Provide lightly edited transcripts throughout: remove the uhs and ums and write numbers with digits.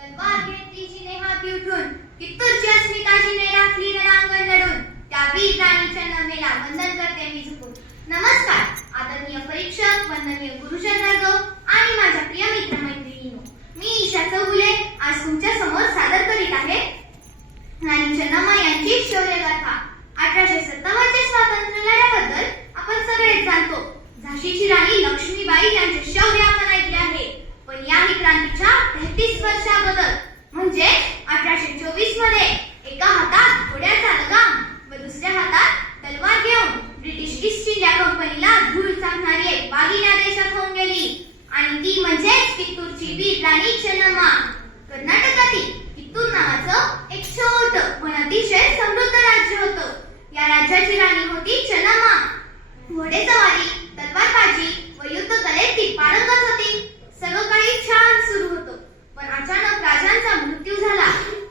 तलवार घेतली जिने हाती उठून, कित्तूरची अस्मिता जिने राखली रणांगण लढून, त्या वीर राणीच्या नमेला वंदन करते मी झुकून. नमस्कार आदरणीय परीक्षक, वंदनीय गुरुजन वर्ग आणि माझ्या प्रिय मित्रमैत्रिणींनो, मी ईशा चौगुले आज तुमच्या समोर सादर करीत आहे राणी चन्नम्मा यांची शौर्यगाथा. 1857 च्या स्वातंत्र्य लढ्याबद्दल आपण सगळेच जाणतो. झाशीची राणी लक्ष्मीबाई यांचे शौर्य आपण ऐकले आहे, पण याही क्रांतीच्या 33 वर्षा अगोदर म्हणजे 1824 मध्ये एका हातात घोड्याचा लगाम व दुसऱ्या हातात तलवार घेऊन ब्रिटिश ईस्ट इंडिया कंपनीला धूळ चाकणारी एक वाघीण देशात होऊन गेली, आणि ती म्हणजे कित्तूरची वीर राणी चन्नम्मा. कर्नाटकातील कित्तूर नावाचं एक छोटं पण अतिशय समृद्ध राज्य होतं. या राज्याची राणी होती चन्नम्मा. घोडेसवारी, तलवारबाजी व युद्धकलेत ती पारंगत होती. सगळं काही छान सुरू होतं, पण अचानक राजांचा मृत्यू झाला.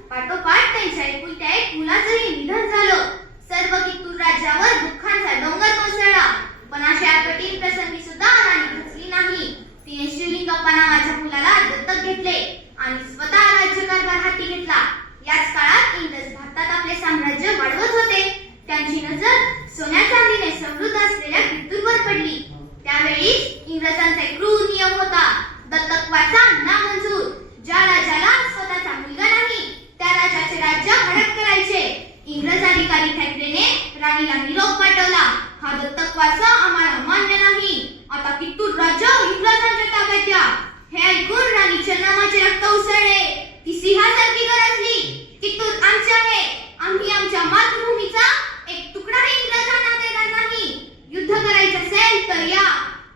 पाठोपाठ त्यांच्या एकुलत्या एक मुलाचंही निधन झालं. सर्व कित्तूर राज्यावर दुःखांचा डोंगर कोसळला, पण अशा कठीण प्रसंगी सुद्धा राणी खचली नाही. तिने शिवलिंगप्पा नावाच्या मुलाला दत्तक घेतले आणि स्वतः राज्यकारभार हाती घेतला. याच काळात इंग्रज भारतात आपले साम्राज्य वाढवत होते. त्यांची नजर सोन्या चांदीने समृद्ध असलेल्या कित्तूरवर पडली. त्यावेळी इंग्रजांचा एक क्रूर नियम होता, दत्तकवाचा नामंजूर. ज्या राजाला स्वतःचा मुलगा नाही त्या राजाचे राज्य हडप करायचे. इंग्रज अधिकारी थॅकरेने राणीला निरोप पाठवला, हा दत्तकवाचा आम्हाला मान्य नाही, आता कित्तूर राज्य इंग्रजांच्या ताब्यात द्या. हे ऐकून राणी चन्नम्माचे रक्त उसळले. ती सिंहासारखी गरजली, कित्तूर आमचे आहे, आम्ही आमच्या मातृभूमीचा एक तुकडाही इंग्रजांना देणार नाही. युद्ध करायचे असेल तर या.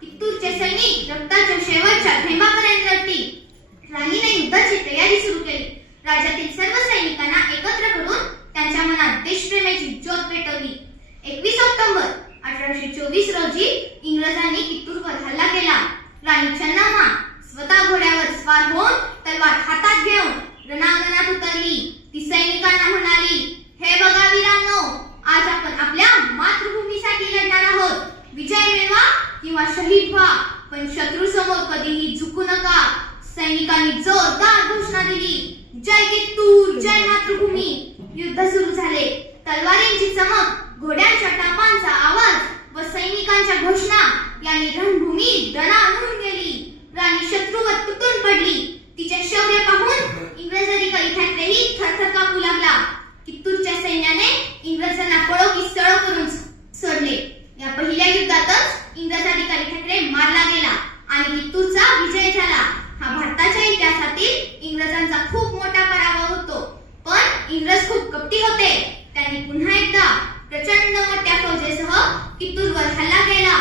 कित्तूरचे सैनिक रक्ताच्या शेवटच्या थेंबापर्यंत लढली. राणीने युद्धाची तयारी सुरू केली. राज्यातील सर्व सैनिकांना एकत्र करून त्यांच्या मनात देशप्रेमाची ज्योत पेटवली. 21 ऑक्टोबर 1824 रोजी इंग्रजांनी कित्तूरवर हल्ला केला. राणी चन्नम्मा स्वतः घोड्यावर स्वार होऊन तलवार हातात घेऊन रणांगणात उतरली. ती सैनिकांना म्हणाली, हे बघा वीरांनो, आज आपण आपल्या मातृभूमीसाठी लढणार आहोत. विजय मिळवा किंवा शहीद व्हा, पण शत्रू समोर कधीही झुकू नका. सैनिकांनी जोरदार घोषणा दिली, जय कित्तूर, जय मातृभूमी. युद्ध सुरू झाले. तलवारींची चमक, घोड्यांच्या टापांचा आवाज व सैनिकांच्या घोषणा यांनी रणभूमी दणाणून गेली. राणी शत्रूवर तुटून पडली. तिचे शौर्य पाहून इंग्रज अधिकारी थॅकरेही थरथर कापू लागला. कित्तूरच्या सैन्याने इंग्रजांना पळो की सळो करून सोडले. या पहिल्या युद्धातच इंग्रज अधिकारी थॅकरे मारला गेला आणि कित्तूरचा विजय झाला. हा भारताच्या इतिहासातील इंग्रजांचा खूप मोठा पराभव होतो, पण इंग्रज खूप कपटी होते. त्यांनी पुन्हा एकदा प्रचंड मोठ्या फौजेसह कित्तूरवर हल्ला केला,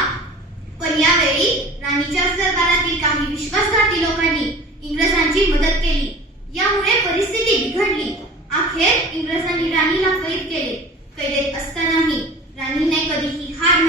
पण यावेळी राणीच्या दरबारातील काही विश्वासघाती लोकांनी इंग्रजांची मदत केली. यामुळे परिस्थिती बिघडली. अखेर इंग्रजांनी राणीला कैद केले. कैदेत असतानाही राणीने कधीही हार